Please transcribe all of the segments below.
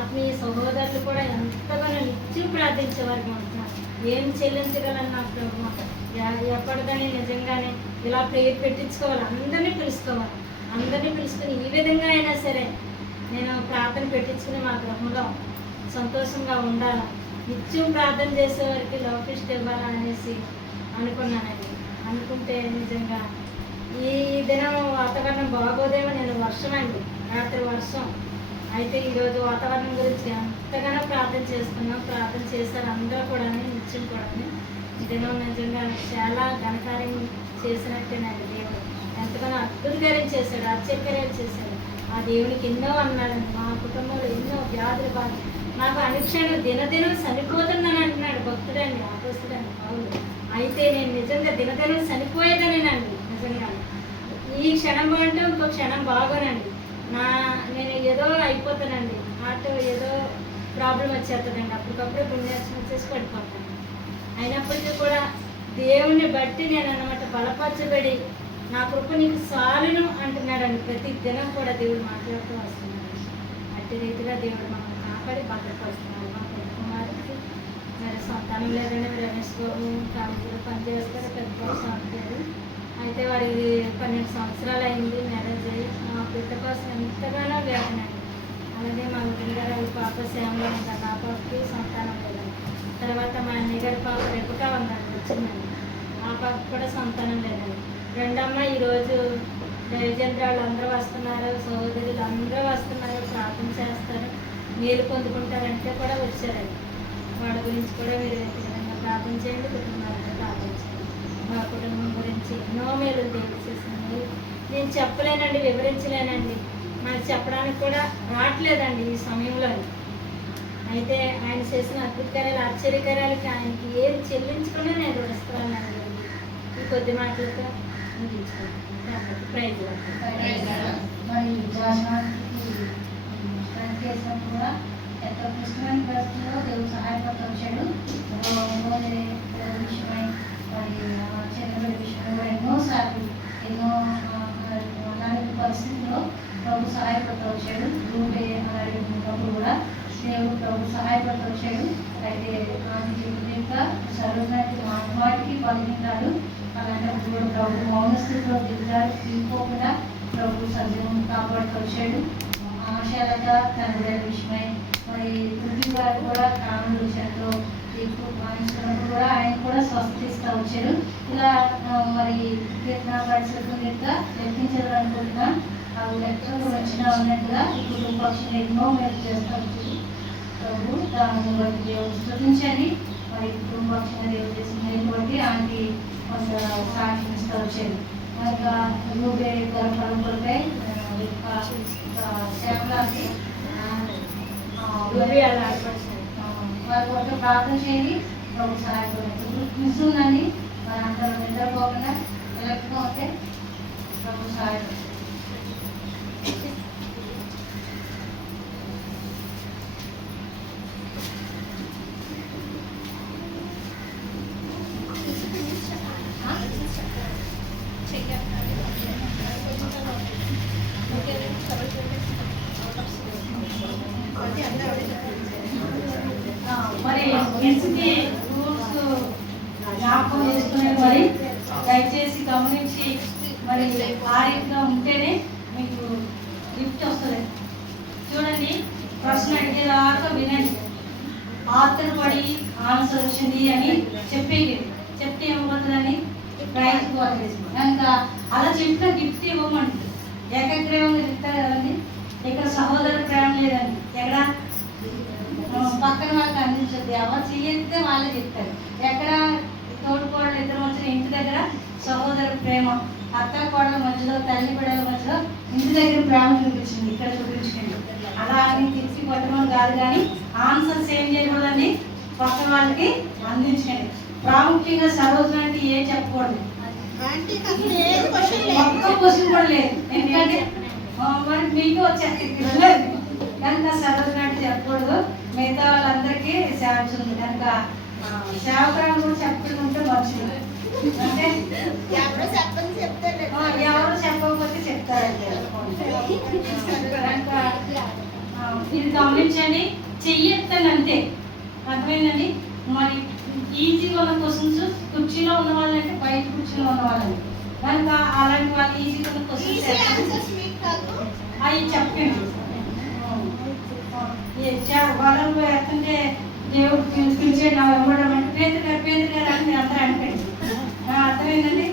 ఆత్మీయ సహోదరులు కూడా ఎంతగానో నిత్యం ప్రార్థించేవారికి ఉంటున్నారు. ఏం చెల్లించగలను నా ప్రభు, ఎప్పటికని నిజంగానే ఇలా ప్రేయర్ పెట్టించుకోవాలి, అందరినీ పిలుచుకోవాలి. అందరినీ పిలుచుకొని ఈ విధంగా అయినా సరే నేను ప్రార్థన పెట్టించుకుని మా గృహంలో సంతోషంగా ఉండాలి, నిత్యం ప్రార్థన చేసేవారికి లౌకిష్ట ఇవ్వాలనేసి అనుకున్నానండి. అనుకుంటే నిజంగా ఈ దినం వాతావరణం బాగోదేమో, నేను వర్షం అండి, రాత్రి వర్షం అయితే ఈరోజు వాతావరణం గురించి ఎంతగానో ప్రార్థన చేస్తున్నాం. ప్రార్థన చేశారు అందరూ కూడా, నిత్యం కూడా. ఈ దినం నిజంగా చాలా ఘనకార్యం చేసినట్టేనండి. దేవుడు ఎంతగానో అద్భుతకార్యం చేశాడు, ఆశ్చర్యకార్యాలు చేశాడు. ఆ దేవునికి ఎన్నో అన్నాడండి. మా కుటుంబంలో ఎన్నో వ్యాధులు బాధ, నాకు అనుక్షణం దినదినం చనిపోతున్నాను అంటున్నాడు భక్తుడండి, ఆపస్తుడండి పౌలు. అయితే నేను నిజంగా దినదినం చనిపోయేదనేనండి. నిజంగా ఈ క్షణం అంటే ఇంకో క్షణం బాగోనండి. నేను ఏదో అయిపోతానండి, హార్ట్ ఏదో ప్రాబ్లం వచ్చేస్తుందండి, అప్పటికప్పుడు గుండె వచ్చేసి పడిపోతాను. అయినప్పటికీ కూడా దేవుణ్ణి బట్టి నేను అన్నమాట బలపరచబడి నా కృప నీకు సాలును అంటున్నాడండి. ప్రతి దినం కూడా దేవుడు మాట్లాడుతూ వస్తున్నాడు. అట్టి రీతిగా దేవుడు మమ్మల్ని కాపాడి భద్రపరుస్తున్నాడు. మా కుమారుడికి మరి సంతానం లేదండి, రమేష్ బాబు కాలేజీలో పనిచేస్తారు, పెద్ద సంతారు. అయితే వారికి 12 సంవత్సరాలు అయింది మ్యారేజ్ అయ్యి. మా బిడ్డ కోసం ఎంతగానో వేదనండి. అలాగే మా గుండెగారు పాప శ్యామలో ఉందండి, ఆ పాపకి సంతానం లేదండి. తర్వాత మా అన్నయ్యగారి పాప రెప్పగా ఉందండి, వచ్చిందండి, ఆ పాప కూడా సంతానం లేదండి. రెండమ్మ ఈరోజు దైవజంత్రాలు అందరూ వస్తున్నారు, సహోదరులు అందరూ వస్తున్నారు, ప్రార్థన చేస్తారు, మేలు పొందుకుంటారంటే కూడా వచ్చారండి. వాళ్ళ గురించి కూడా మీరు విధంగా ప్రార్థన చేయండి, కుటుంబాలతో ప్రార్థన చేయండి. మా కుటుంబం గురించి ఎన్నో మేలు దేవుడు చేసింది. నేను చెప్పలేనండి, వివరించలేనండి, నాకు చెప్పడానికి కూడా రావట్లేదండి ఈ సమయంలో. అయితే ఆయన చేసిన అద్భుతకార్యాలు ఆశ్చర్యకార్యాలకి ఆయనకి ఏది చెల్లించుకుని నేను రుణిస్తున్నానండి. ఈ కొద్ది మాటలతో ముగించుకుంటాను. ప్రైజ్ మరి కూడా ఎంతో క్లిష్టమైన పరిస్థితుల్లో దేవుడు సహాయపడుతూ వచ్చాడు. విషయమై మరి చిన్నబడి విషయంలో కూడా ఎన్నోసార్లు ఎన్నో అనారోగ్య పరిస్థితుల్లో ప్రభు సహాయపడుతూ వచ్చాడు. రూపే అనారోగ్యప్పుడు కూడా దేవుడు ప్రభు సహాయపడుతూ వచ్చాడు. అయితే ఆమె యొక్క సర్వజ్ఞానికి మాటికి పలికింటాడు. అలాంటప్పుడు కూడా ప్రభు మౌన స్థితిలో దిగుతాడు, తీసుకోకుండా ప్రభు సజీవం కాపాడుతూ వచ్చాడు. ఆశాలత తన విషయమై మరి పృథ్వీ గారు కూడా కానుల విషయంలో ఎక్కువ భావించినప్పుడు కూడా ఆయన కూడా స్వస్థిస్తూ వచ్చారు. ఇలా మరి కీర్తన పరిస్థితులుగా లెక్కించాలనుకుంటున్నా అవి లెక్కలు వచ్చినా ఉన్నట్టుగా ఇప్పుడు పక్షులు ఎన్నో మేలు చేస్తూ వచ్చారు. ప్రభు దాన్ని బట్టి దేవుడు స్తుతించండి. మరి కుటుంబ పక్షంగా దేవుడు చేసిన మేలు బట్టి ఆయనకి కొంత సాక్ష్యం ఇస్తూ వచ్చారు. ఇంకా రూబే గారు పలుకులపై శ్యామలాకి వారి కొరకు ప్రార్థన చేయండి, ప్రభు సహాయపడండి. మిస్తుందండి, మరి అందరూ నిద్రపోకుండా వెళ్ళకపోతే ప్రభు సహాయపడండి. మరి ఎన్సిపి రూల్స్ జ్ఞాపకం చేసుకునే మరి దయచేసి గమనించి మరి ఆ రీతిగా ఉంటేనే మీకు గిఫ్ట్ వస్తుంది. చూడండి, ప్రశ్న అడిగేదాకా వినండి, ఆతను పడి ఆన్సర్ వచ్చింది అని చెప్పేది, చెప్తే ఏమవుతుందని ప్రైజ్ పోతుంది కనుక అలా చెప్పిన గిఫ్ట్ ఇవ్వమంటుంది. ఏకగ్రీవంగా చెప్తారు కదండి, ఇక్కడ సహోదర ప్రేమ లేదండి, ఎక్కడ పక్కన వాళ్ళకి అందించద్దు, ఎవరు చెయ్యితే వాళ్ళే చెప్తారు. ఎక్కడ తోడుకోడలు ఇద్దరు మధ్యలో ఇంటి దగ్గర సహోదర ప్రేమ, అత్త కోడల మధ్యలో తల్లి బిడ్డల మధ్యలో ఇంటి దగ్గర ప్రేమ చూపించింది, ఇక్కడ చూపించండి. అలా అని తిరిగి కొట్టమని కాదు, కానీ ఆన్సర్స్ ఏం చేయకూడదండి, పక్కన వాళ్ళకి అందించండి. ప్రాముఖ్యంగా సరోజు అంటే ఏం చెప్పకూడదు, ఒక్క క్వశ్చన్ కూడా లేదు, ఎందుకంటే మరి మీకు వచ్చేది కనుక సరోజు అంటే చెప్పకూడదు. మిగతా వాళ్ళందరికీ సేవలు ఉంది కనుక సేవకురాలు కూడా చెప్పుకుంటే మంచిది. అంటే ఎవరు చెప్పకపోతే చెప్తారండి. కనుక ఇది గమనించండి, చెయ్యెత్తండి అంతే, అర్థమైందండి. మరి ఈజీగా ఉన్న క్వశ్చన్స్ కుర్చీలో ఉన్న వాళ్ళంటే బయట కుర్చీలో ఉన్న వాళ్ళని కనుక అలాంటి వాళ్ళు ఈజీగా ఉన్న క్వశ్చన్స్ అవి చెప్పండి. వాళ్ళు ఎత్తుంటే దేవుడు పిలిచేది నా ఇవ్వడం అంటే పేదలు గారు అని మీరు అందరూ అనుకోండి. అర్థమైందండి.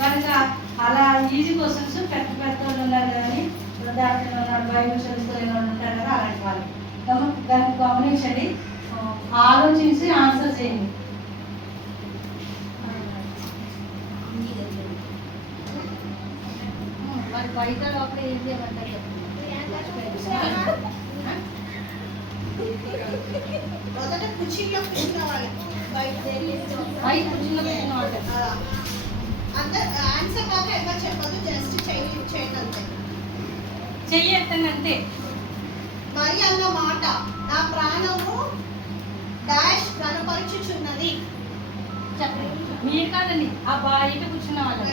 కనుక అలా ఈజీ క్వశ్చన్స్ పెద్ద వాళ్ళు ఉన్నారు కానీ దాంట్లో ఉన్నాడు బైబిల్ చదువుకోలేని వాళ్ళు ఉంటారు కదా, అలాంటి వాళ్ళు దాన్ని గమనించండి, ఆలోచించి ఆన్సర్ చేయండి. మరి బయట లోపల ఏం చేయమంటారు? మొదట కుర్చీలో కూర్చున్నవాళ్ళు బయట కుర్చీలో పెట్టినవాళ్ళు ఆన్సర్ మాత్రం ఎవరు చెప్పదు, జస్ట్ చేయండి అంతే. చెయ్యెత్తండి అంతే. మరి అన్న మాట, నా ప్రాణము డాష్ కనపరుచుచున్నది. చెప్పండి. మీరు కాదండి, ఆ బయట కూర్చున్న వాళ్ళు.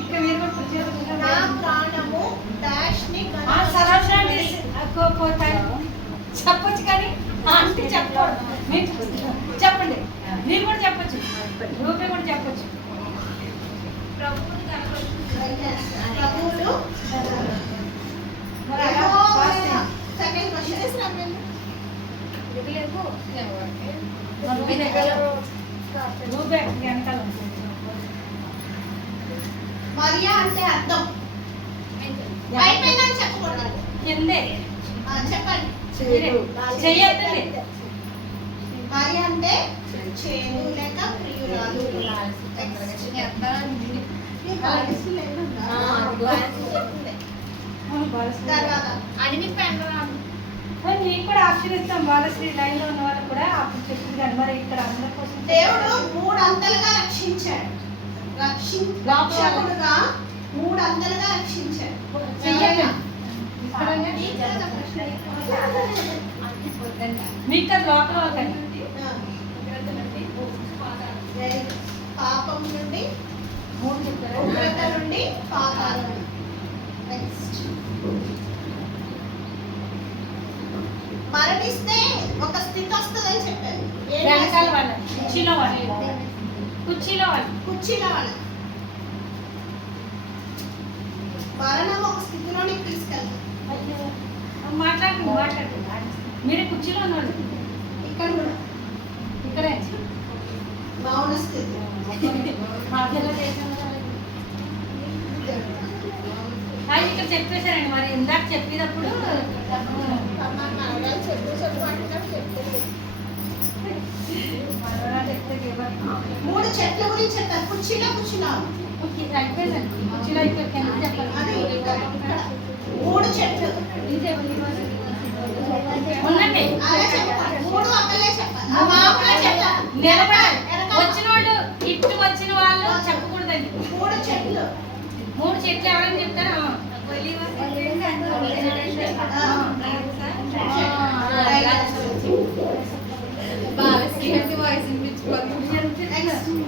ఇక్కడ మీరు కూడా కూర్చోరు. నా ప్రాణము డాష్ ని చెప్పొచ్చు కానీ అంటే చెప్పకూడదు. మీరు చెప్పండి, మీరు కూడా చెప్పచ్చు, రూపే కూడా చెప్పచ్చు. ప్రభువులు సెకండ్ క్వశ్చన్ రూపే వెనకాల మరియా అంటే అర్థం అయిపోయిందని చెప్పకూడదు, కిందే చెప్పండి. చెయ్యొద్దండి. మరియా అంటే చేను లేక ప్రియురాలు. తర్వాత నీకు కూడా ఆశ్చర్యిస్తాం, బాలశ్రీ లైన్ లో ఉన్న వాళ్ళు కూడా అప్పుడు చెప్పింది కానీ మరి ఇక్కడ అందరి కోసం దేవుడు 3 అంతలుగా రక్షించాడు, రక్షకుడుగా 3 అంతలుగా రక్షించాడు. మీకు అది లోపల వాళ్ళకండి. పాపం నుండి, 3 చెప్తారా? ఉగ్రత నుండి, పాతాళం నుండి. నెక్స్ట్ మరణిస్తే ఒక స్థితి వస్తుందని చెప్పారు. వెనకాల వాళ్ళ కుర్చీలో వాళ్ళు, కుర్చీలో వాళ్ళు, కుర్చీలో వాళ్ళ మరణం ఒక స్థితిలోనికి తీసుకెళ్తాం. మాట్లాడుతుంది మీరే కుర్చీలో ఉన్నవాళ్ళు. ఇక్కడ కూడా ఇక్కడే మౌన స్థితి. ఇక్కడ చెప్పేశారండి. మరి ఇందాక చెప్పేటప్పుడు మూడు చెట్ల గురించి చెప్తారు. కుర్చీలో కూర్చున్నాం, అయిపోయిందండి. కుర్చీలో అయిపోయి చెప్పాలి. 3 చెట్లు ఉండండి. అలా చెప్పాలి. 3 అక్కలే చెప్పాలి. ఆ మామూలుగా చెప్పాలి. నిలబడాలి. వచ్చిన వాళ్ళు ఇటు వచ్చిన వాళ్ళు చెప్పకూడదండి. 3 చెట్లు 3 చెట్లు ఎవరైనా చెప్తారా?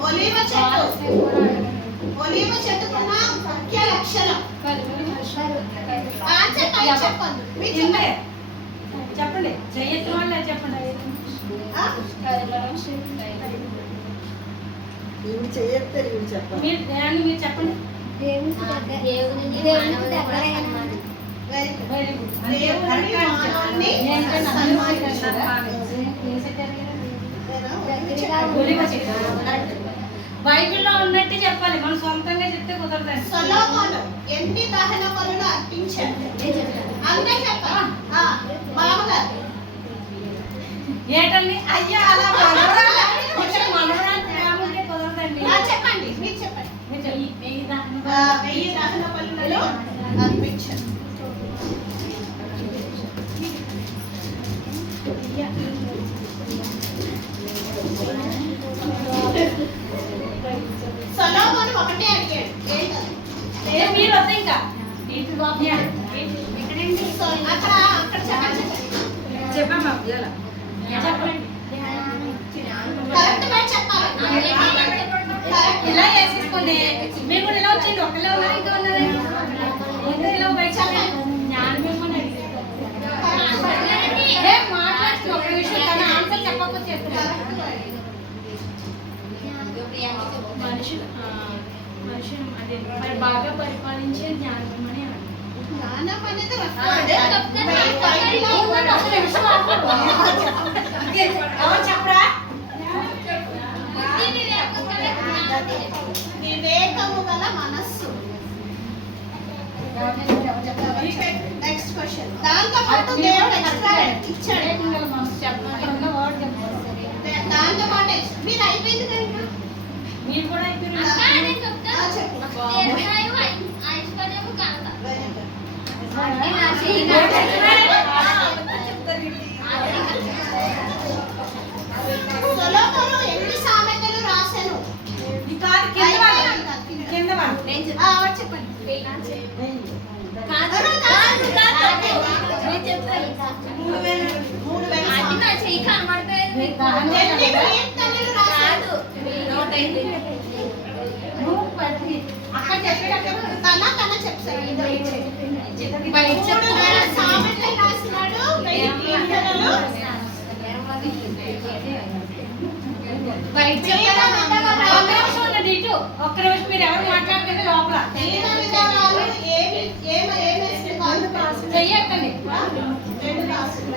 ఒలీవ చెట్టు. ఒలీవ చెట్టుకున్న ముఖ్య లక్షణం చెప్పండి. చెప్పండి. చెయ్యొచ్చు వాళ్ళే చెప్పండి. మీరు చెప్పండి. బైబిల్లో ఉన్నట్టు చెప్పాలి, మనం సొంతంగా చెప్తే కుదరదండి. సొలొమోను ఎన్ని దహన బలులు అర్పించాడు అంతే చెప్పాలి. మామూలుగా ఏటండి అయ్యా అలా మనవరాలు కుదరదండి. చెప్పండి, మీరు చెప్పండి. 1000 దహన బలులలో అర్పించాడు. సొలొమోను ఒకటే అడిగాడు, ఏంటది? మీరు వద్ద ఇంకా అక్కడ చెప్పండి. చెప్పమ్మా చెప్పండి. కరెక్ట్ గా చెప్పాలి. ఇలా వేసేసుకోండి. మీరు కూడా ఇలా వచ్చేయండి. ఒకళ్ళే ఉన్నారు, ఇంకా ఉన్నారు. ఇలా బయట చెప్తుంది ఒక విషయం తన ఆన్సర్ చెప్పకపోతే చెప్తున్నారు. మనుషులు అదే మరి బాగా పరిపాలించే జ్ఞానం అని జ్ఞానం అనేది ఎవరు చెప్పరా? వివేకము గల మనస్సు. Next question. దాంతో పాటు దేవుడు ఎక్స్ట్రా ఇచ్చాడు. దాంతో పాటు మీరు అయిపోయింది కదా. మీరు కూడా అయిపోయారు. సొలొమోను ఎన్ని సామెతలు రాశాను? కింద వాళ్ళు చెప్పండి. ఎన్ని కీర్తనలు రాశాడు? అక్కడ చెప్పేటప్పుడు తన చెప్తారు. 3,000 సామెతలు రాసినాడు. 1000 కీర్తనలు. ఒక్క రోజు మీరు ఎవరు మాట్లాడుతుంటే లోపల దీన విధానాలు చెయ్యకండి. 2 రాసులు.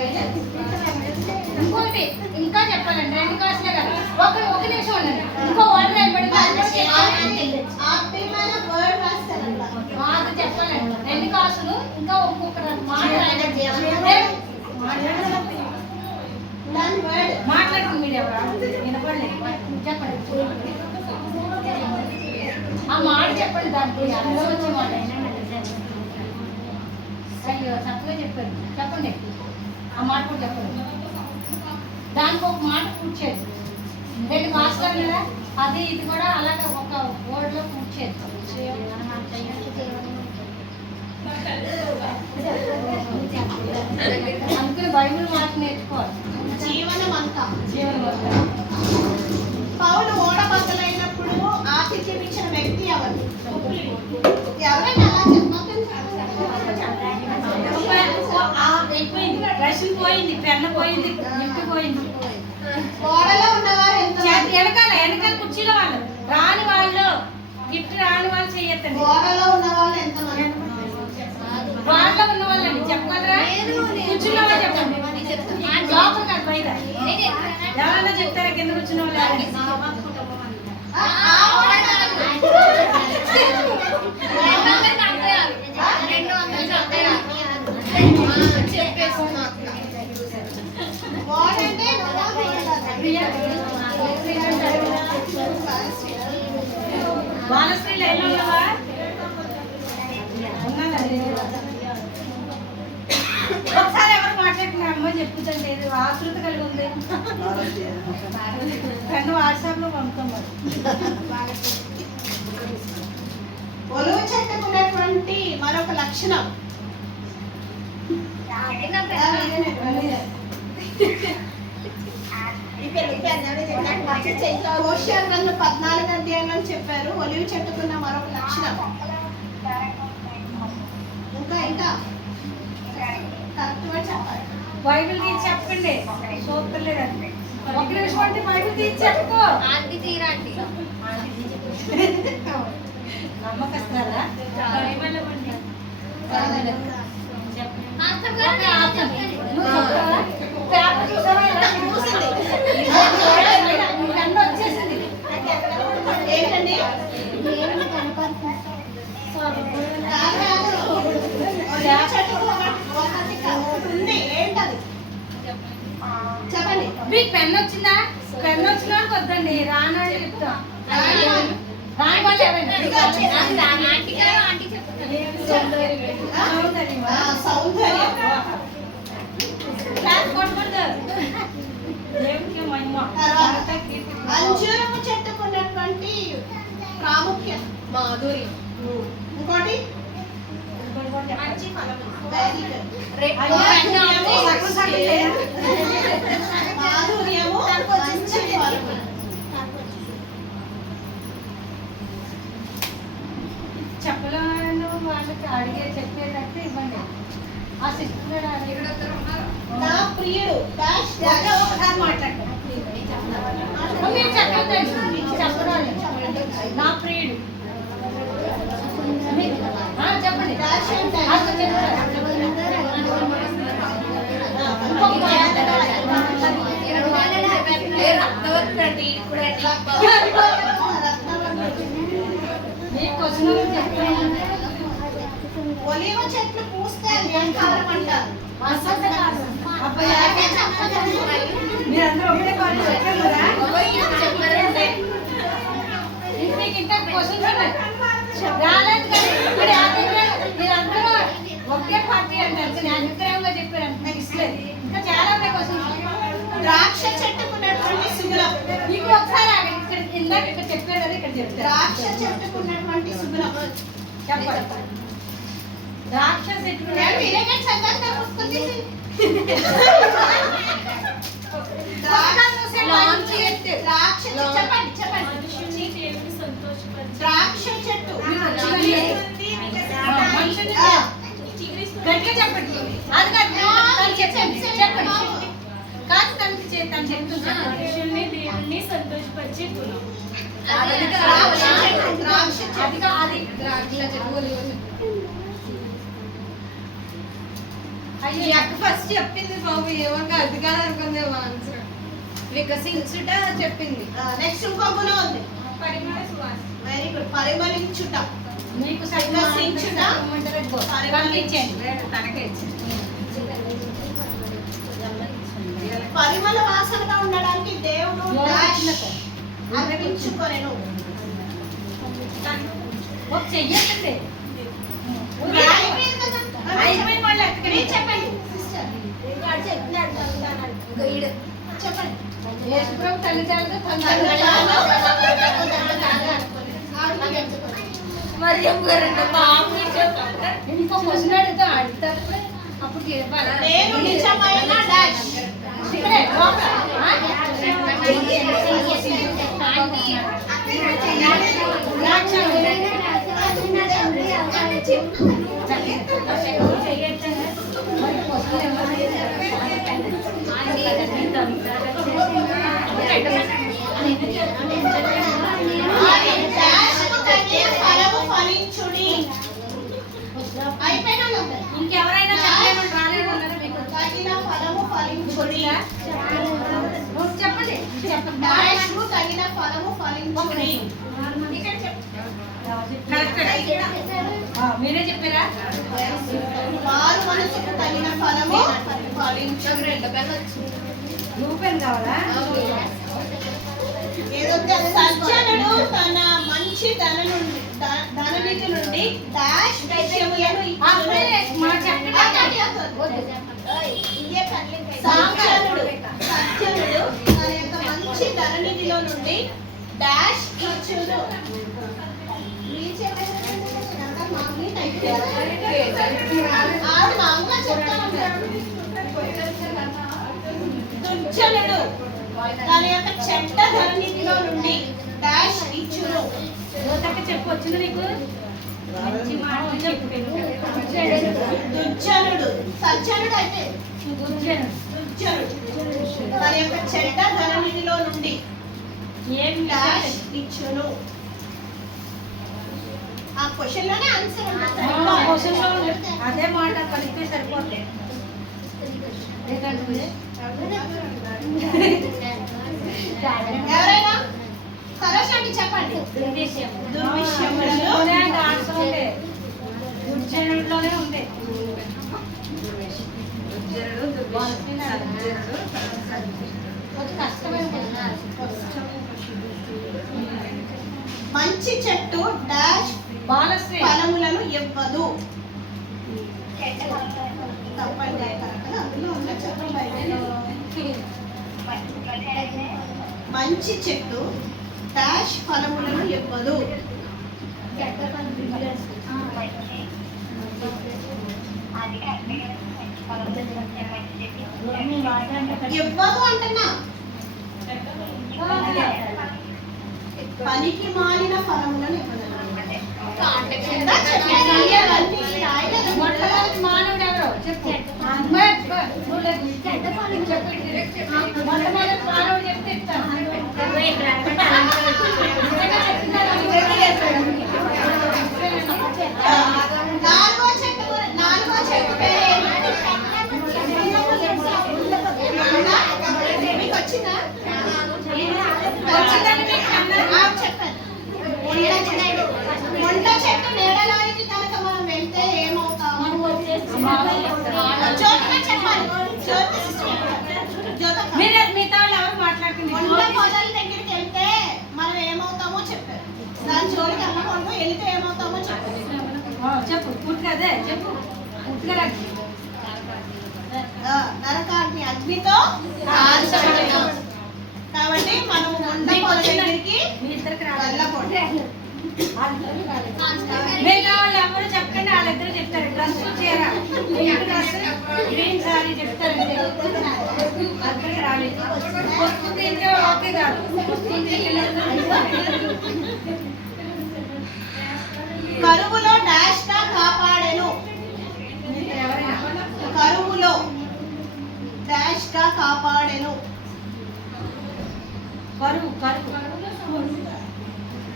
ఇంకోటి ఇంకా చెప్పాలండి, 2 క్లాసులే కదా. ఒక నిమిషం ఉండండి. ఇంకో వర్డ్ ఆత్మీయమైన వర్డ్ రాస్తారు. మాకు చెప్పాలండి 2 క్లాసులు ఇంకా ఒక్కొక్క దాని వర్డ్ మాట్లాడుతుంది. మీరు ఎవరు వినపడలేదు చెప్పండి. ఆ మాట చెప్పండి. దానికి అందులో వచ్చే మాట అయ్యో చక్కగా చెప్పారు. చెప్పండి ఆ మాట కూడా చెప్పండి. దానికి ఒక మాట కూర్చేది. 2 క్లాసులు కదా, అది ఇది కూడా అలాగే ఒక వర్డ్లో కూర్చేది. అందుకని బైబిల్ మాట నేర్చుకోవాలి. జీవనం అంతా. జీవనం పౌలు ఓడబద్దలైనప్పుడు ఆతిథ్యం ఇచ్చిన వ్యక్తి ఎవరు? ఎవరైనా అలా చెప్పకండి. అయిపోయింది. రషన్ పోయింది, పెన్న పోయింది, గిఫ్ట్ పోయింది. ఓడలో ఉన్నవారు ఎంత? వెనకాల కుర్చీలో వాళ్ళు రాని వాళ్ళు, గిఫ్ట్ రాని వాళ్ళు చెయ్యొద్దండి. ఓడలో ఉన్నవాళ్ళు ఎంతమంది? వాళ్ళలో ఉన్న వాళ్ళండి చెప్పగలరా? కూర్చున్న వాళ్ళు చెప్పండి. లోపల కాదు బయట. ఎవరన్నా చెప్తారా కింద కూర్చున్న వాళ్ళు? బాలశ్రీలు ఎన్నో ఉన్నవా? ఒకసారి ఎవరు మాట్లాడుతున్నారు అమ్మ చెప్పుతండి. ఏదో ఆతృత కలిగి ఉంది. రెండు వాట్సాప్ లో పంపుతాం. ఒలువు చెట్టుకున్నటువంటి మరొక లక్షణం. హోషేయ గ్రంథం 14వ అధ్యాయంలో చెప్పారు ఒలివ చెట్టుకున్న మరొక లక్షణం. ఇంకా కరెక్ట్ గా చెప్పాలి. బైబిల్ తీసి చెప్పండి. సూపర్ లేదండి. ఒక నిమిషం అంటే బైబిల్ తీసి చెప్పుకో. నమ్మకస్తారా? పేపర్ చూసావా? వచ్చేసింది ఏంటండి? ఉంది ఏంటది చెప్పండి. మీకు పెన్ వచ్చిందా? పెన్ వచ్చినా వద్దండి. రానాడు చెప్తాం. రాని వాళ్ళు సౌందర్యం. అంజూరపు చెట్టుకున్నటువంటి ప్రాముఖ్యం. మాధుర్యం. ఇంకోటి మంచి ఫలం. మాధుర్యము మంచి ఫలము. చెప్పలేను వాళ్ళకి అడిగే చెప్పేటట్టు ఇవ్వండి. ఆ సిస్టర్ నా ప్రియుడు డాష్ డాష్ ఒకసారి మాట్లాడండి మీరు చెప్పండి చెప్పండి నా ప్రియుడు చెప్పండి డాష్ అంటే ఒలివ చెట్లు పూస్తే అలంకారం అంటారు. మీరందరూ ఒకటే పాటు చెప్పారు కదా మీకు ఇంకా క్వశ్చన్స్ రాలేదు కదా ఇప్పుడు మీరందరూ ఒకే పార్టీ అంటారు కానీ అభిప్రాయంగా చెప్పారు అంటే నాకు ఇష్టలేదు ఇంకా చాలా ఉన్నాయి క్వశ్చన్స్ ద్రాక్ష చెట్టుకున్నటువంటి శుభ్రం. ఇప్పుడు ఒకసారి ఆగండి. ఇక్కడ ఇందాక ఇక్కడ చెప్పారు కదా ఇక్కడ చెప్తారు ద్రాక్ష చెట్టుకున్నటువంటి శుభ్రం. చెప్పండి ద్రాక్ష చెట్టు మీరేగా చక్కగా పుస్తకం ద్రాక్ష చెప్పండి చెప్పండి. మనుషుల్ని దేవుడు సంతోషపరిచి ద్రాక్ష చెట్టు గట్టిగా చెప్పండి అది కాదు తను చెప్పండి చెప్పండి కాదు తనకి తను చెప్తుంది మనుషుల్ని దేవుణ్ణి సంతోషపరిచే గుణం. ద్రాక్ష చెట్టు ద్రాక్ష చెట్టు. అది అది ద్రాక్ష చెట్టు ఈ అక్క ఫస్ట్ చెప్పింది బాబు ఏమన్నా అది కాదు అనుకుందే ఆన్సర్ వికసించుట చెప్పింది నెక్స్ట్ ఇంకో గుణం ఉంది. పరిమళ సువాసన వెరీ గుడ్. పరిమళించుట. మీకు వికసించుట. పంపించండి తనకే పరిమళ వాసనగా ఉండడానికి దేవుడు డాష్ అరగించుకొనెను. ఒక చెయ్యండి అయిపోయింది కదా. అయిపోయిన వాళ్ళు ఎక్కడికి మీరు చెప్పండి సిస్టర్. వాడు చెప్పినాడు చదువుతానని. చెప్పండి. యేసుప్రభు తల్లిదండ్రులు ఇంకో క్వశ్చన్ అడుగుతా అడుగుతారు అప్పుడు చెప్పాలి నేను నిజమైన డాష్. ఇక్కడే లోపల ఫలము ఫలించుడి. అయిపోయినా ఇంకెవరైనా చెప్పలేమని రాలేదు అన్నారా మీకు తగిన ఫలము ఫలించుడి. చెప్పండి చెప్పండి డాష్ తగిన ఫలము ఫలించుడి. ఇక్కడ మీరే చెప్పారా వారు మనసుకు తగిన ఫలము ఫలించుడి. రూపాయలు కావాలా సజ్జనుడు తన మంచి ధననిధి నుండి డాష్ విషయములను అప్పుడే మా చెప్పండి సజ్జనుడు తన యొక్క మంచి ధననిధిలో నుండి డాష్ ఇచ్చును. ఆవిడ మామూలుగా చెప్తా ఉంటాడు. దుర్జనుడు తన యొక్క చెడ్డ ధననిధిలో నుండి డాష్ ఇచ్చును. చెప్పు వచ్చింది నీకు మంచి మాట చెప్పు దుర్జనుడు సజ్జనుడు అయితే దుర్జనుడు తన యొక్క చెడ్డ ధననిధిలో నుండి ఏం డాష్ ఇచ్చును. ఆ క్వశ్చన్ లోనే ఆన్సర్ అదే మాట పలికితే సరిపోతుంది ఎవరైనా సరోజ్ అంటే చెప్పండి. దుర్విషయములలో దుర్జనుడిలోనే ఉంది మంచి చెట్టు డాష్ బాలశ్రీ ఫలములను ఇవ్వదు. తప్పండి కరెక్ట్గా అందులో ఉన్న చెప్పండి. మంచి చెట్టు డాష్ ఫలములను ఇవ్వదు. ఇవ్వదు అంటున్నా. పనికి మాలిన ఫలములను ఇవ్వదు. మొట్టమొదటి మానవుడు ఎవరో చెప్పు చూడలేదు మొట్టమొదటి మానవుడు చెప్తే ఇస్తాను నాలుగో చెట్టు పేరు ఏంటి? మీకు వచ్చిందా? చెప్పాను. ముండ చెట్టు నీడలోనికి కనుక మనం వెళ్తే ఏమవుతాము? జ్యోతిగా చెప్పాలి. జ్యోతక్క. మిగతా వాళ్ళు ఎవరు మాట్లాడుతుంది ముండ మొదల దగ్గరికి వెళ్తే మనం ఏమవుతామో చెప్పారు. దాని జోలికి అమ్మకూడదు. వెళ్తే ఏమవుతామో చెప్పారు. చెప్పు పూర్తిగా అదే చెప్పు పూర్తిగా నరకాగ్ని అగ్నితో కాల్చబడెను. కాబట్టి మనం ముండ మొదల దగ్గరికి వెళ్ళకూడదు. మిగతా వాళ్ళు ఎవరు చెప్పండి వాళ్ళిద్దరు చెప్తారు డ్రెస్ చీర పింక్ డ్రెస్ గ్రీన్ సారీ చెప్తారు అక్కడికి రాలేదు వస్తుంది ఇంకా ఓకే కాదు కరువులో డాష్ గా కాపాడెను. కరువులో డాష్ గా కాపాడెను. కరువు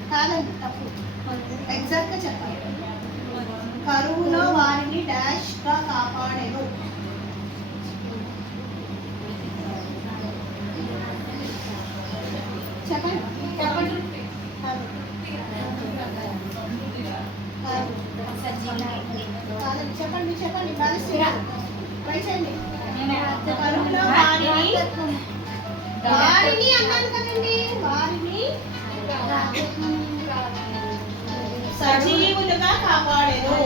కాదండి, తప్పు. ఎగ్జాక్ట్ గా చెప్పాలి. కరువులో వారిని డాష్ గా కాపాడెను. చెప్పండి. కాదు. కాదండి, చెప్పండి. బ్యాలెన్స్ చేయాలి. ట్రై చేయండి. కరువులో వారిని అన్నాను కదండి. వారిని సజీవులుగా కాపాడెను.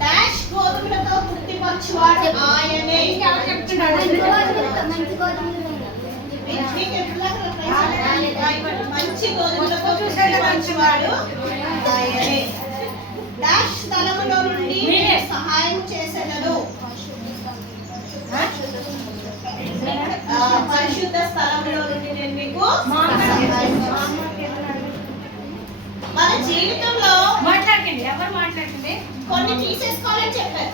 డాష్ గోధుమలతో తృప్తిపరచువాడు ఆయనే. మంచి గోధుమలతో తృప్తిపరచువాడు ఆయనే. డాష్ స్థలములో నుండి సహాయం చేసేదను. పరిశుద్ధ స్థలంలో నుండి నేను మీకు మన జీవితంలో మాట్లాడండి ఎవరు మాట్లాడుతుంది కొన్ని తీసేసుకోవాలని చెప్పారు.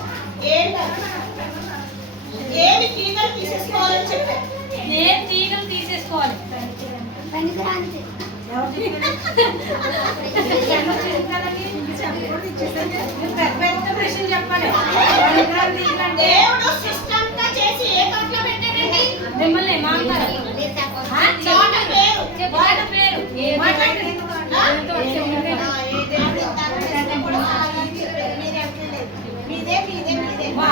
ఏంటంటే ఏమి తీగలు తీసేసుకోవాలని చెప్పారు. ఏం తీగలు తీసేసుకోవాలి పెద్ద ప్రశ్న చెప్పాలి దేవుడు సిస్టమ్ గా చేసి ఏ తోటలో పెట్టాడండి? మిమ్మల్ని మాట్లాడారు తోట పేరు. వాళ్ళ పేరు మాట్లాడండి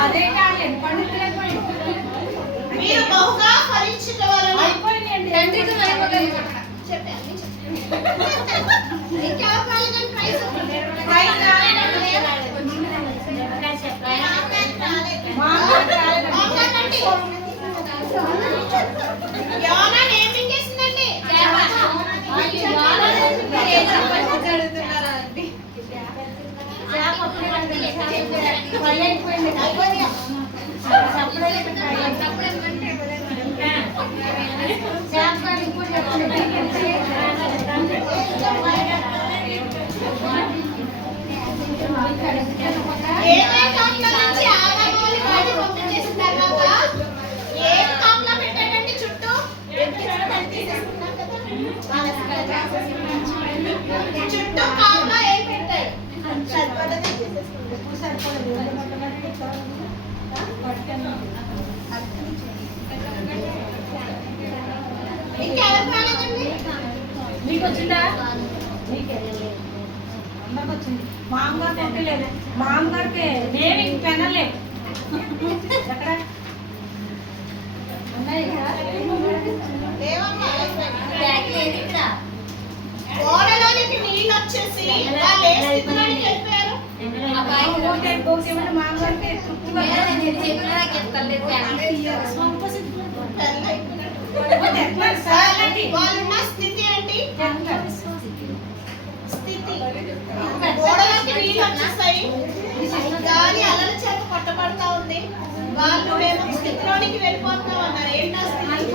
అదే కాలేదు పండుగ మీరు బహుగా ఫలించటం వలన అయిపోయిందండి చుట్టూ కావులో ఏం పెట్టారు? ఇంకెవరు రాలేదండి? మీకు వచ్చిందా అందరికి వచ్చింది మామగారు పంపలేదు మామగారికి నేమి పెనలే ఎక్కడ ఓడలోనికి నీళ్ళు వచ్చేసి వాళ్ళు ఏ స్థితిలోనికి వెళ్ళిపోయారు? మామగారికి వాళ్ళున్న స్థితి ఏంటి? స్థితి. ఓడలోకి నీళ్ళు వచ్చేస్తాయి, గాలి అలల చేత కొట్టబడతా ఉంది, వాళ్ళు మేము స్థితిలోనికి వెళ్ళిపోతున్నాం అన్నారు. ఏంటి ఆ స్థితి?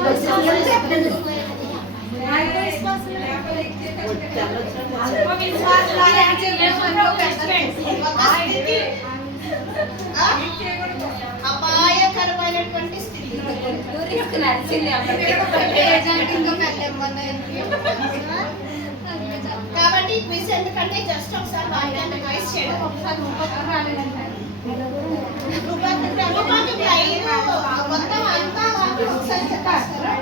ఒక స్థితి ఆ? అపాయకరమైనటువంటి స్థితి. కాబట్టి క్విజ్ ఎందుకంటే జస్ట్ ఒకసారి వాక్యాన్ని రివైజ్ చేయడం. రూపాంతరం ఐదు మొత్తం అంతా వాక్యం ఒకసారి చెప్పేస్తారా?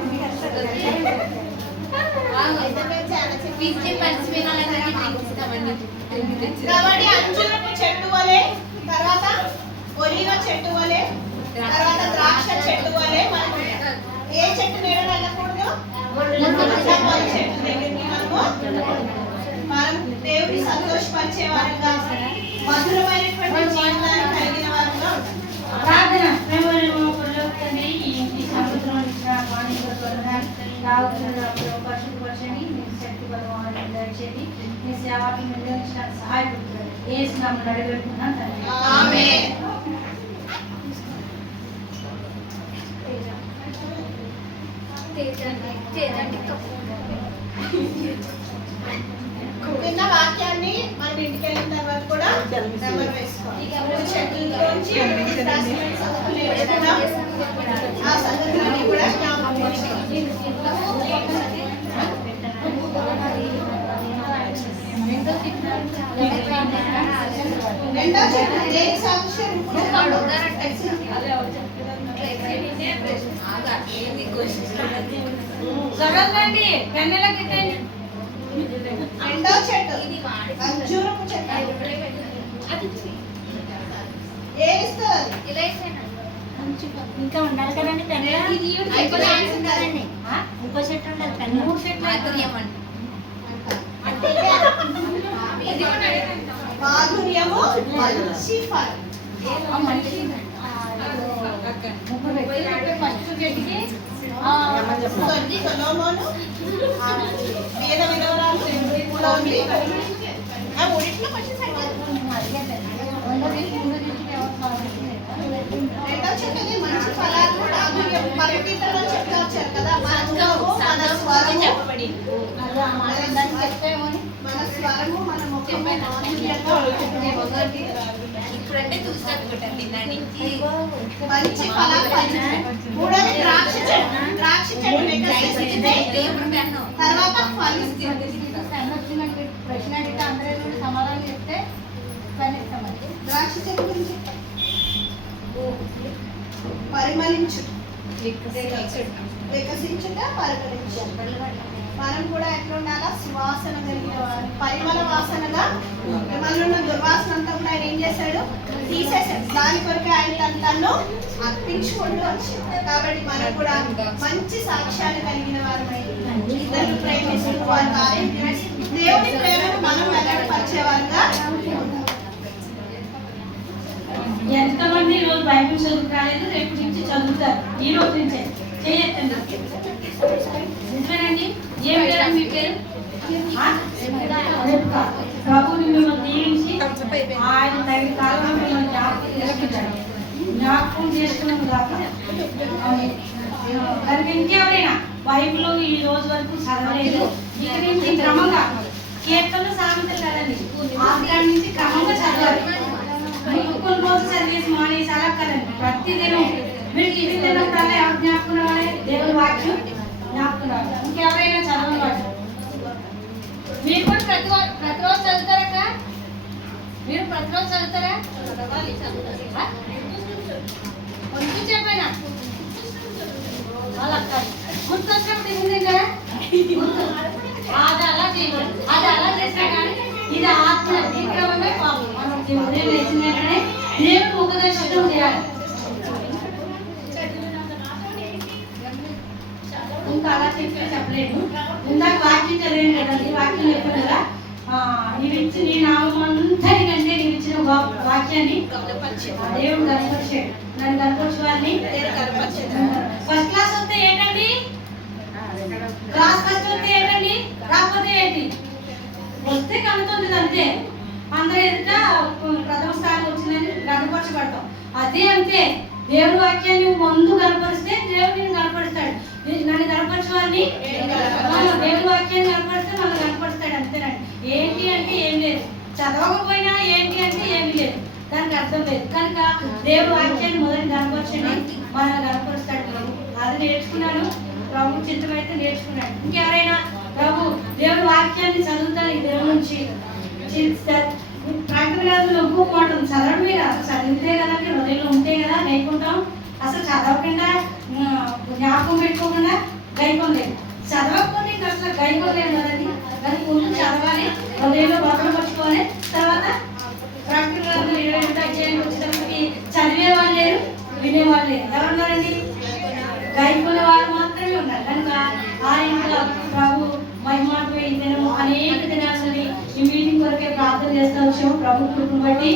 కాబట్టి అంజూరపు చెట్టు వలె, తర్వాత ఒలీవ చెట్టు వలె, తర్వాత ద్రాక్ష చెట్టు వలె మనం ఏ చెట్టు నీడ వెళ్ళకూడదు? ముళ్ళ చెట్టు దగ్గరికి మనం దేవుని సంతోషపరిచే వారంగా, మధురమైనటువంటి జీవితాన్ని కలిగిన వారంగా ఉంటాం. ప్రార్థన. తండ్రి, ఈ సముద్రం ఇచ్చిన పరిశుద్ధపరచండి, మీ శక్తి బలవాన్ని దయచేది, మీ సేవకి నిర్వహించడానికి సహాయపడుతుంది. ఏ స్నామం నడిపెట్టుకున్నాను తండ్రి. ఆమేన్. విన్న వాక్యాన్ని మనం ఇంటికి వెళ్ళిన తర్వాత కూడా నెంబర్ వేసుకోవాలి. చెట్లలోంచి సంగతులు నేర్చుకున్నాం. ఆ సంగతులన్నీ కూడా జ్ఞాపకం ఉంచుకోవాలి. రెండో చెట్టు దేని సాక్ష్యం? చదవండి, పెన్నెలకి ఇవ్వండి. రెండో చెట్టు అంజూరపు చెట్టు. ఏం ఇస్తుంది? ఇంకా ఉండాలి కదండి పెన్ను. ఉండాలండి. ఇంకో చెట్టు ఉండాలి పెన్ను. 3 చెట్లు అంటే మాధుర్యము, మంచి ఫలం. సొలొమోను, వేద విధవరాలు, మూడవది. ఆ మూడిట్లో కొంచెం రెండో చెట్టుని మంచి ఫలాలు, మాధుర్యం. పరగీతలో చెప్తా వచ్చారు కదా, మన స్వరము, మన స్వరము, మన ముఖము మాధుర్యంగా ఉంటుంది. ఇప్పుడంటే చూసినట్టు మంచి ఫలాలు ఫలించాయి. మూడోది ద్రాక్ష చెట్టు. ద్రాక్ష చెట్టు వికసించితే తర్వాత ఫలిస్తుంది. ప్రశ్న అడిగితే అందరూ సమాధానం చెప్తే ద్రాక్ష చెట్టు గురించి పరిమళించు, వికసించుట, పరిమళించు. మనం కూడా ఎట్లా ఉండాలా? సువాసన కలిగిన వారు, పరిమళ వాసనగా. మనలో ఉన్న దుర్వాసన అంతా కూడా ఆయన ఏం చేశాడు? తీసేశాడు. దాని కొరకు ఆయన తను అర్పించుకుంటూ వచ్చాడు. కాబట్టి మనం కూడా మంచి సాక్ష్యాలు కలిగిన వారమై ఇతరులు ప్రేమిస్తూ వారి కార్యం చేసి దేవుని ప్రేమను మనం వెల్లడిపరిచేవారుగా. ఎంతమంది ఈ రోజు బైబిల్ చదువుతారు? రేపు నుంచి చదువుతారు. ఈ రోజు నుంచే చేయొద్దండి. నిజమేనండి. ఏం పేరు మీ పేరు? ప్రభుని మిమ్మల్ని దీవించి ఆయన తగిన కాలంలో మిమ్మల్ని జ్ఞాపకం చేసుకున్నాం కాక. దానికి ఇంకెవరైనా బైబిల్ ఈ రోజు వరకు చదవలేదు, ఇక నుంచి క్రమంగా కీర్తనలు, సామెతలు కదండి, ఆఖరి నుంచి క్రమంగా చదవాలి. కొన్ని రోజులు చదివేసి మానేసి అలా కదండి. ప్రతిదినం మీరు టీవీ తిన్నప్పుడల్లా ఎవరు జ్ఞాపకం రావాలి? దేవుని వాక్యం జ్ఞాపకం రావాలి. ఇంకెవరైనా చదవని వాడు మీరు కూడా ప్రతిరోజు చదువుతారా? మీరు ప్రతిరోజు చదువుతారా? కొంచెం చెప్పైనా అలా కాదు. గుర్తొచ్చినప్పుడు ఇది కదా, అది అలా చేయకూడదు. అది అలా చేసినా కానీ ఇది ఆత్మ తీవ్రమే పాపం. మనం ఉదయం లేచిన వెంటనే దేవుడు ఉపదేశం చేయాలి. ఇంకా అలా చెప్పలేదు. ఇందాక వాక్యం చదివాను కదండి, వాక్యం చెప్పాను కదా, నీవు ఇచ్చి నీ నామంతటి కంటే నీవు ఇచ్చిన వాక్యాన్ని దేవుడు కనపరిచాడు. నన్ను కనపరిచే వారిని ఫస్ట్ క్లాస్ వస్తే ఏంటండి? క్లాస్ ఫస్ట్ వస్తే ఏంటండి? రాకపోతే ఏంటి? వస్తే కనుతుంది అంతే. అందరూ ఎదుట ప్రథమ స్థానం వచ్చిందని కనపరచబడతాం. అదే అంతే. దేవుడి వాక్యాన్ని ముందు కనపరిస్తే దేవుడు నేను కనపరుస్తాడు. నన్ను కనపరిచే వారిని దేవుడి వాక్యాన్ని కనపరిస్తే నన్ను కనపరుస్తాడు. అంతేనండి. ఏంటి అంటే ఏం లేదు. చదవకపోయినా ఏంటి అంటే ఏమి లేదు. దానికి అర్థం లేదు. కనుక దేవుడు వాక్యాన్ని మొదటి కనపరచండి, మనం కనపరుస్తాడు. అది నేర్చుకున్నాను, ప్రభు చిత్తమైతే నేర్చుకున్నాడు. ఇంకెవరైనా ప్రభు దేవుడు వాక్యాన్ని చదువుతాను ఈ దేవుడి నుంచి ప్రకటనలో ఒక్కొక్క మాట చదవడమే కాదు, చదివితే కదా హృదయంలో ఉంటే కదా నేర్చుకుంటాం. అసలు చదవకుండా జ్ఞాపకం పెట్టుకోకుండా గైకొనలేదు, చదవకపోతే ఇంకా అసలు గైకొనలేదు కదండి. దానికి ముందు చదవాలి, హృదయంలో భద్రపరచుకోవాలి. తర్వాత ప్రకటనలు 22 అధ్యాయం వచ్చేటప్పటికి చదివేవాళ్ళు లేరు, వినేవాళ్ళు లేరు. ఎవరున్నారండి? గైకొనే వాళ్ళు మాత్రమే ఉన్నారు. కనుక ఆయన ప్రభు మహిమాత్మ ఈ దినము అనేక దినాలని ఈ మీటింగ్ కొరకే ప్రార్థన చేస్తూ వచ్చాము. ప్రభు కృపను బట్టి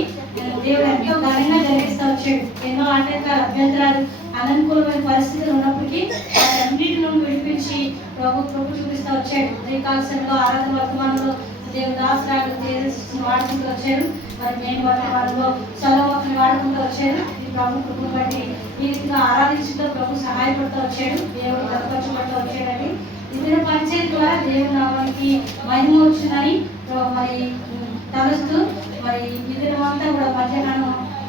దేవుడు ఎంతో ఘనంగా జరిగిస్తూ వచ్చాడు. ఎన్నో ఆటంకాలు, అభ్యంతరాలు, అననుకూలమైన పరిస్థితులు ఉన్నప్పటికీ వాటన్నిటి నుండి విడిపించి ప్రభు కృప చూపిస్తూ వచ్చాడు. ఉదయకాలంలో ఆరాధన వర్తమానంలో దేవుడు దాసరాలు వాడుకుంటూ వచ్చాడు. మరి మెయిన్ వర్తమానంలో చదవని వాడుకుంటూ వచ్చాడు. ఈ ప్రభు కృపను బట్టి ఈ రీతిగా ఆరాధించడంలో ప్రభు సహాయపడుతూ వచ్చాడు, దేవుడు బలపరచబడుతూ వచ్చాడని ఇతర పంచాయతీ ద్వారా దేవుని నామానికి మహిమ వచ్చిందని మరి తలుస్తూ మరి ఈ దినమంతా కూడా మధ్యాహ్నం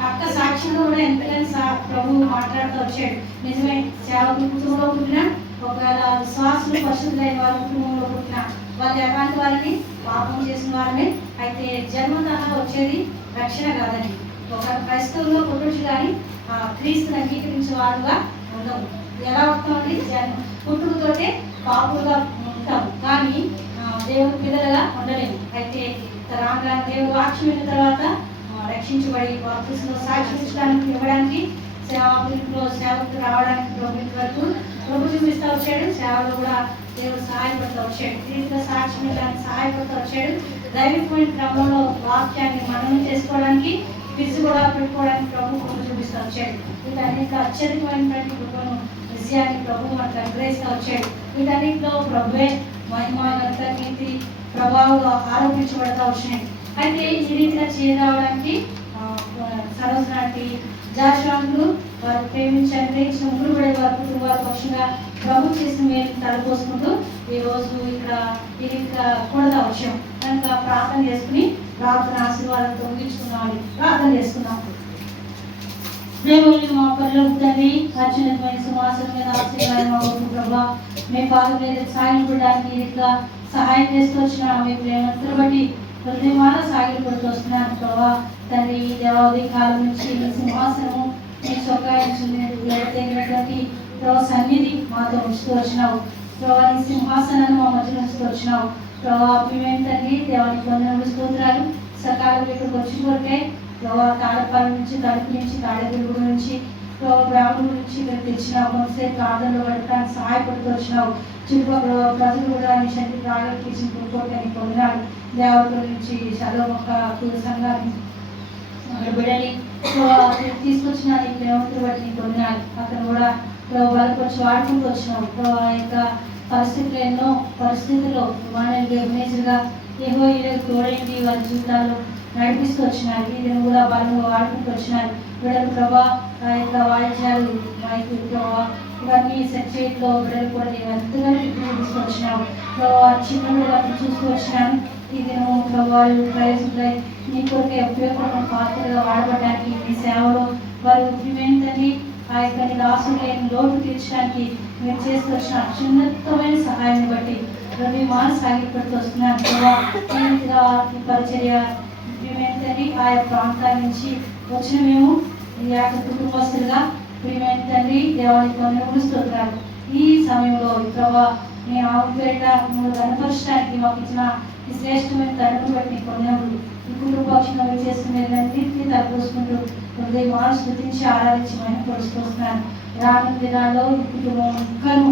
అక్క సాక్ష్యంలో కూడా ఎంతగానో ప్రభు మాట్లాడుతూ వచ్చాడు. నిజమే, సేవకుల కుటుంబంలో పుట్టిన ఒకవేళ విశ్వాసులు పరిశుద్ధులైన వారి కుటుంబంలో పుట్టిన వాళ్ళు ఎలాంటి వారిని పాపం చేసిన వారిని అయితే జన్మతః వచ్చేది రక్షణ కాదని. ఒక క్రైస్తవుల్లో పుట్టుడు కానీ క్రీస్తుని అంగీకరించే వారుగా ఉండవు. ఎలా ఉంటామండి? పుట్టుకతోటే పాపులుగా ఉంటాం, కానీ దేవుని పిల్లలుగా ఉండలేము. అయితే రాగా దేవుడు వాక్యం విన్న తర్వాత రక్షించబడి బాప్తిస్మలో సాక్ష్యం ఇవ్వడానికి సేవకు రావడానికి ప్రభుత్వ వరకు ప్రభు చూపిస్తూ వచ్చాడు. సేవలో కూడా దేవుడు సహాయపడుతూ వచ్చాడు, దీంట్లో సాక్ష్యం ఇవ్వడానికి సహాయపడుతూ వచ్చాడు. దైవికమైన క్రమంలో వాక్యాన్ని మననం చేసుకోవడానికి ఫిజ్ కూడా పెట్టుకోవడానికి ప్రభు కృప చూపిస్తూ వచ్చాడు. వీటన్నిటిలో అత్యధికమైనటువంటి కృపను విజయాన్ని ప్రభు మనకు అనుగ్రహిస్తూ వచ్చాడు. వీటన్నిటిలో ప్రభువే మహిమ ఘనత కీర్తి ప్రభావాలు ఆరోపించబడతా వచ్చినాయి. అయితే ఈ రీతిగా చేయడానికి సరోజనాటి జాషువాకులు వారు ప్రేమించండి ముగ్గురు పడే వారి కుటుంబాల పక్షంగా ప్రభు చేసిన మేము తలపోసుకుంటూ ఈ రోజు ఇక్కడ ఈ రీతిగా కూడదా వచ్చాం. కనుక ప్రార్థన చేసుకుని ప్రార్థన ఆశీర్వాదంతో ముగించుకున్నామని ప్రార్థన చేసుకున్నాం. దేవుని మా పనులకు తండ్రి అత్యున్నతమైన సింహాసనం మీద ఆశీర్వాదం మా ప్రభా మేము పాలు మీద సాగిపడడానికి ఇట్లా సహాయం చేస్తూ వచ్చిన మీ ప్రేమను బట్టి హృదయమాన సాగిపడుతూ వస్తున్నాను ప్రభా. తండ్రి దేవాది కాలం నుంచి మీ సింహాసనము మీ చొక్కాయించినటువంటి ప్రభా సన్నిధి మాతో ఉంచుతూ వచ్చినావు ప్రభా. నీ సింహాసనాన్ని మా మధ్య ఉంచుతూ వచ్చినావు ప్రభా. మేమేంటండి దేవానికి వందనములు స్తోత్రాలు. సకాలం ఇక్కడికి వచ్చిన వరకే ప్రభావ తాడపాల నుంచి తడుపు నుంచి తాడేగుడు నుంచి బ్రాహ్మణుల నుంచి ఇక్కడ తెచ్చినావు. కొంతసేపు ప్రార్థనలో గడపడానికి సహాయపడుతూ వచ్చినావు. చుట్టుపక్కల ప్రజలు కూడా నీ శక్తి ప్రాణాలకు ఇచ్చిన కోరికని పొందినాడు. దేవతల నుంచి చదువు ఒక సంఘాన్ని బిడ్డని తీసుకొచ్చిన నీ ప్రేమతో బట్టి నీ పొందినాడు. అక్కడ కూడా బలపరిచి వాడుకుంటూ వచ్చినావు. ఆ యొక్క పరిస్థితులు ఎన్నో పరిస్థితుల్లో మేనేజర్గా ఏవో తోడైంది వారి జీవితాల్లో నడిపిస్తూ వచ్చినారు. వీళ్ళని కూడా బలంగా వాడుకుంటూ వచ్చినారు. బిడ్డలు ప్రభా ఆ యొక్క వాయిద్యాలు మైకు ప్రభా ఇవన్నీ సెట్ చేయట్లో బిడ్డలు కూడా నేను ఎంతగానో తీసుకు వచ్చినావు ప్రభా. చిన్న బిడ్డలు చూస్తూ వచ్చినాను. ఇది నువ్వు ప్రభావాలు ప్రయోజకులై నీ కొరకే ఉపయోగపడిన పాత్రగా వాడబడడానికి మీ సేవలో వారు ఏంటండి ఆ యొక్క నీ రాసులు లేని లోటు తీర్చడానికి మీరు చేస్తూ వచ్చిన అత్యున్నతమైన సహాయాన్ని బట్టి రవిమాన సాగిపడుతూ వస్తున్నాను ప్రభా. ఈ పరిచర్య ప్రియమైనది ఆయా ప్రాంతాల నుంచి వచ్చిన మేము ఈ యొక్క కుటుంబస్తులుగా ప్రియమైనది దేవానికి వందనములు స్తోత్రాలు. ఈ సమయంలో ప్రభా నీ ఆవుపేట మూడు కనపరచడానికి మాకు ఇచ్చిన ఈ శ్రేష్టమైన తండ్రిని బట్టి వందనములు. ఈ కుటుంబపక్షంగా చేసుకునేదన్నింటినీ తలపోసుకుంటూ హృదయమాను స్తుతించి ఆరాధించి మహిమపరుస్తున్నాను. రానున్న దినాల్లో ఈ కుటుంబం ఇంకను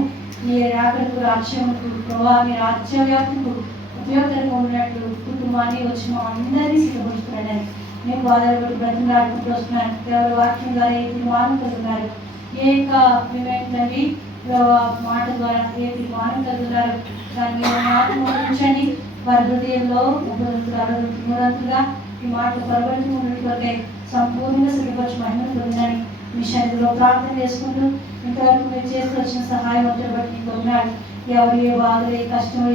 ఈ రాకలకు రాజ్యములకు ప్రభా మీ రాజ్యవ్యాప్తికు ఉపయోగకరంగా ఉన్నట్లు కుటుంబాన్ని వచ్చి మా అందరినీ సిద్ధపడుతున్నాడని మేము బాధలు బట్టి బ్రతిమలాడుకుంటూ వస్తున్నాను. ఎవరు వాక్యం ద్వారా ఏ తీర్మానం కలుగుతున్నారు, ఏ యొక్క మేమేంటండి మాట ద్వారా ఏ తీర్మానం కలుగుతున్నారు దాన్ని మీరు మాటను ఉంచండి. వారి హృదయంలో 300 ఈ మాటలు పరబడి ఉన్నట్లయితే సంపూర్ణంగా సిద్ధపరిచి మహిమను పొందినని మీ శరీరంలో ప్రార్థన చేసుకుంటూ ఇంతవరకు మీరు చేస్తూ వచ్చిన సహాయం అంతా బట్టి పొందినాడు. ఎవరు ఏ బాధలు ఏ కష్టం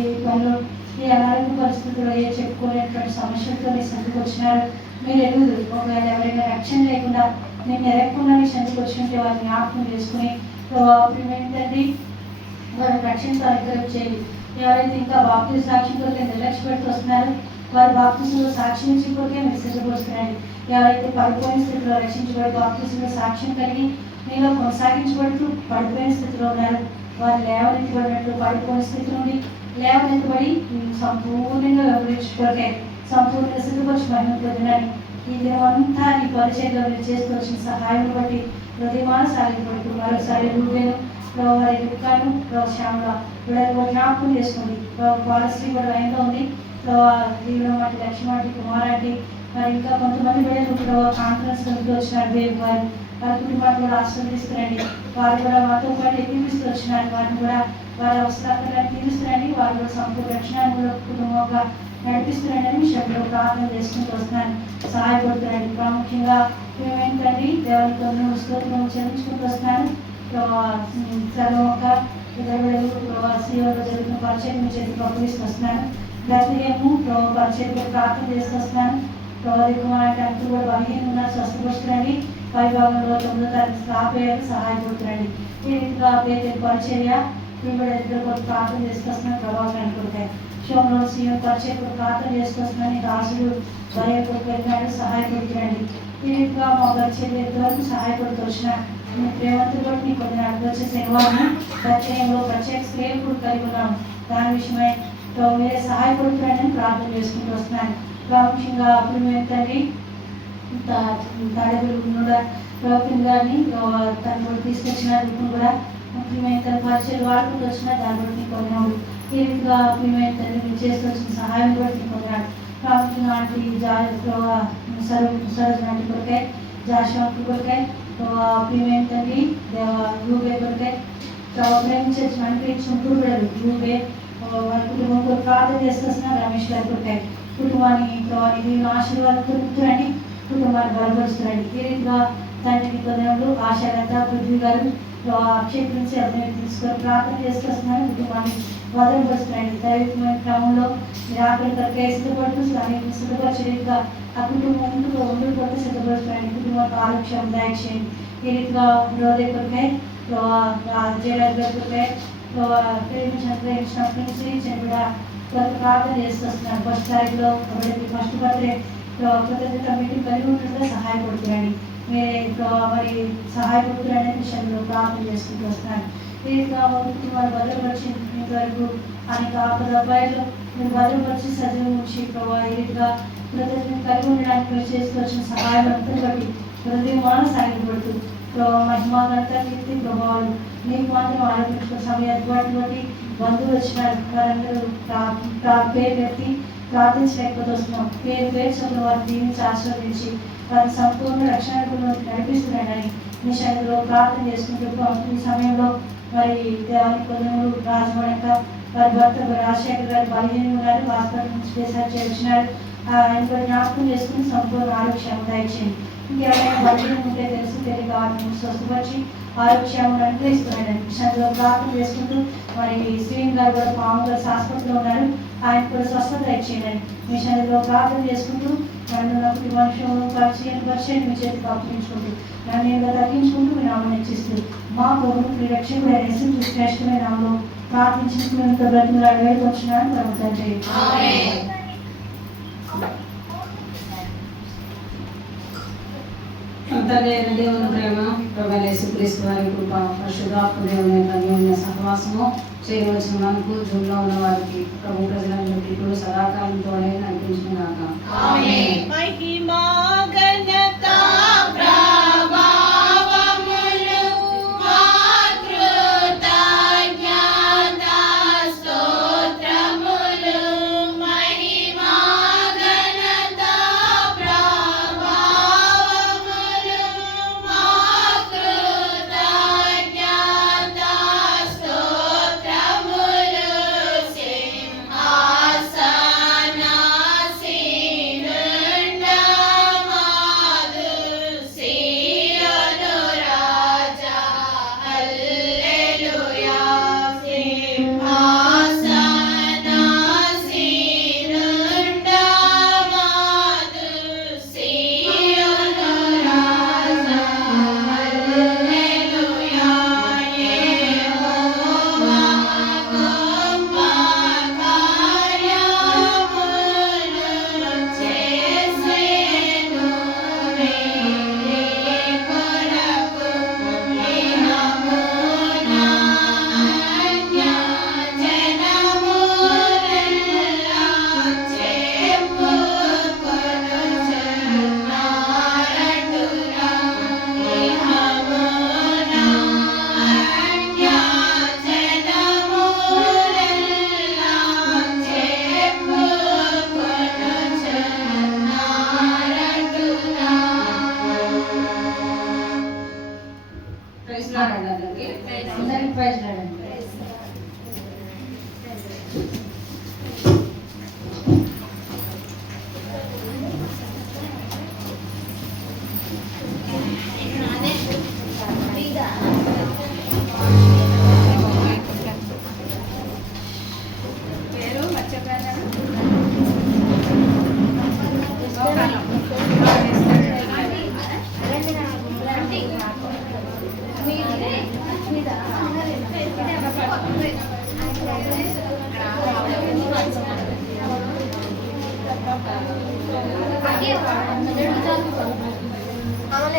ఏ పనులు ఏ అనారోగ్య పరిస్థితుల్లో ఏ చెప్పుకోలేనటువంటి సమస్యలతో మీ సందుకు వచ్చినారు. మీరు ఎరుగుదురు. ఒకవేళ ఎవరైనా రక్షణ లేకుండా నేను ఎరగకుండా నీ చెంతకు వచ్చినట్టే వారిని జ్ఞాపకం చేసుకుని ఏంటంటే వారిని రక్షణతో అనుగ్రహించేది. ఎవరైతే ఇంకా బాప్తిజ సాక్ష్యం కొరకే నిర్లక్ష్య పెడుతూ వస్తున్నారో వారి బాప్తిజంలో సాక్ష్యం ఇచ్చి కొరకే మీరు సిద్ధపరుస్తున్నారండి. ఎవరైతే పడిపోయిన స్థితిలో రక్షించబడి బాప్తిజంలో సాక్ష్యం కలిగి మీలో కొనసాగించబడుతూ పడిపోయిన స్థితిలో ఉన్నారు, వారు లేవనెత్తబడినట్లు పడిపోయిన స్థితి నుండి లేవనెత్తబడి సంపూర్ణంగా వివరించుకోకే సంపూర్ణంగా సిద్ధపరిచి మహిమ పొందినాన్ని ఈ దినమంతా నీ పరిచయంలో మీరు చేస్తూ వచ్చిన సహాయం బట్టి హృదయమాన సాగిపడుతూ మరోసారి రూపేను వారి దుఃఖాన్ని శ్యామల వీళ్ళని జ్ఞాపకం చేసుకోండి. పాలశ్రీ కూడా లైన్లో ఉంది. దీవుల మాటి లక్ష్మాటి కుమారాటి మరి ఇంకా కొంతమంది బిడ్డలు కాన్ఫరెన్స్ కమిటీ వచ్చినారు. వారి కుటుంబాన్ని కూడా ఆశీర్వదిస్తున్నారండి. వారు కూడా మాతో పాటు ఎక్కిపిస్తూ వచ్చినారు. వారిని కూడా వారి అవసరాలను తీరుస్తున్నారని వారు కూడా సంపూర్ణ రక్షణ కుటుంబంగా నడిపిస్తున్నారని విషయంలో ప్రార్థన చేసుకుంటూ వస్తున్నాను. సహాయపడుతున్నారండి. ప్రాముఖ్యంగా మేమేంటండి దేవునికి కొన్ని స్తోత్రం చెల్లించుకుంటూ వస్తున్నాను. సర్వక ఇతరులు సీఓలో జరుగుతున్న పరిచయం మీ చేతికి అప్పగిస్తూ వస్తున్నాను. గతేమో పరిచయం ప్రార్థన చేస్తూ వస్తున్నాను. కుమార్ అంటూ కూడా బలహీనంగా స్వస్థపరుస్తున్నారండి. పైభాగంలో 9వ తారీఖు ఆపేయాలి సహాయపడుతున్నారండి. ఈ రీతిగా ఆపేతే పరిచర్య కూడా ఇద్దరు కూడా ప్రార్థన చేసుకొస్తున్నాను. ప్రభావం అనుకుంటాయి విషయంలో సీఎం పరిచయం ప్రార్థన చేసుకొస్తున్నాను. ఈ రాజులు భయపడి వెళ్ళినాడు సహాయపడుతున్నారండి. ఈ రీతిగా మా పరిచర్య వరకు సహాయపడుతూ వచ్చిన ప్రేమతో కూడా మీకు కొద్దినాడు వచ్చే శనివారం ప్రత్యేకంలో ప్రత్యేక స్నేహితుడు కలిగి ఉన్నాము. దాని విషయమై మీరే సహాయపడుతున్నారని ప్రార్థన చేసుకుంటూ వస్తున్నాను. ప్రాముఖ్యంగా అప్పుడు ఏంటండి తాడేపల్లి కూడా ప్రవక్తని గారిని తను కూడా తీసుకొచ్చిన రూపం కూడా ముఖ్యమైన తన పరిచయం వాడుకుంటూ వచ్చిన దాన్ని బట్టి కొన్నాడు. ఈ రీతిగా ముఖ్యమైన తల్లి మీరు చేస్తూ వచ్చిన సహాయం బట్టి కొన్నాడు. ప్రాముఖ్యంగా ఆంటీ సరోజ ఆంటీ కొరకాయ జాషాంటి కొరకాయ ముఖ్యమైన తల్లి రూబే కొరకాయ ప్రేమించి అనిపించుకుంటూ రూబే వారి కుటుంబం కూడా ప్రార్థన చేస్తున్నారు. రమేష్ గారి కొరకాయ కుటుంబాన్ని వీళ్ళు ఆశీర్వాదం కొడుకుతున్నారని కుటుంబాన్ని బలపరుస్తున్నారండి. ఈ రీతిగా తండ్రిని కొనలు ఆశాలత పృథ్వీ గారు అక్షయ్ నుంచి అభివృద్ధి తీసుకొని ప్రార్థన చేసుకొస్తున్నారు. కుటుంబాన్ని వదలపరుస్తున్నారండి. దైవికమైన క్రమంలో మీరు ఆకలి కొరకే సిద్ధపడుతూ సిద్ధపరిచేదిగా ఆ కుటుంబం ఉండిపోతే సిద్ధపరుస్తున్నారండి. కుటుంబానికి ఆరోగ్యం దయచేయండి. ఈ రీతిగా హృదయ కొరకై జయరాజ్ గారి కొరకై ప్రేమించిన కూడా ప్రార్థన చేస్తున్నారు. ఫస్ట్ తారీఖులో ఫస్ట్ బర్త్డే కృతజ్ఞత మీటింగ్ కలిగి ఉంటుందిగా సహాయపడుతున్నారండి. మీరే మరి సహాయపడుతున్నారనే విషయంలో ప్రార్థన చేసుకుంటూ వస్తున్నాను. ఈ రీతిగా కుటుంబాన్ని భద్రపరిచి ఇంతవరకు అనేక ఆపద అబ్బాయిలు మీరు భద్రపరిచి సజీవం ఉంచి ఈ రీతిగా కృతజ్ఞత కలిగి ఉండడానికి మీరు చేసుకొచ్చిన సహాయం అంతా బట్టి హృదయమాన సాగిపడుతూ మహిమాగంత కీర్తి ప్రభావాలు మీకు మాత్రం ఆలోచించుకున్న సమయాన్ని బట్టి బంధువులు వచ్చినారు. వారందరూ పేరు పెట్టి ప్రార్థించలేకపోతే వస్తున్నాం. పేరు చదువు వారిని దీవించి ఆశీర్వదించి వారి సంపూర్ణ రక్షణకు నడిపిస్తున్నాడని మీ శైలిలో ప్రార్థన చేసుకుంటూ ఈ సమయంలో మరి దేవానికి కొందరు రాజమణక వారి భర్త రాజశేఖర్ గారు బలహీనంగా ఉన్నారు. హాస్పిటల్ నుంచి డిశ్చార్జ్ చేసినారు. ఆయన కూడా జ్ఞాపకం చేసుకుని సంపూర్ణ ఆరోగ్యం దయచేయండి. ఇంకెవరైనా బలహీనం ఉంటే తెలిసి తెలియక వారిని స్వస్థపరిచి ఆరోగ్యాన్ని అనుగ్రహిస్తున్నాడని విషయంలో ప్రార్థన చేసుకుంటూ మరి శ్రీని గారు కూడా పాము గారు హాస్పిటల్లో ఉన్నారు. ఆయన కూడా స్వస్థత ఇచ్చేయండి. మీ శరీరంలో ప్రార్థన చేసుకుంటూ నన్ను పరిచయం మీ చేతికి అప్పగించుకుంటూ నన్ను నేను తగ్గించుకుంటూ మీ నామం హెచ్చిస్తూ మా ప్రభుత్వ మీ రక్షకుడు యేసు శ్రేష్టమైన నామంలో ప్రార్థించినప్పుడు ఇంత బ్రతుకులాడు వేడుకొచ్చినాను ప్రభుత్వం చేయండి. అంతర్గత దేవుని ప్రేమ ప్రభువైన యేసుక్రీస్తు వారి కృప పరిశుద్ధాత్మ దేవుని సహవాసము చేయవలసిన మనకు జూన్లో ఉన్న వారికి ప్రభు ప్రజలందరికీ ఇప్పుడు సదాకాలంతో నడిపించుకున్నాక ఆమె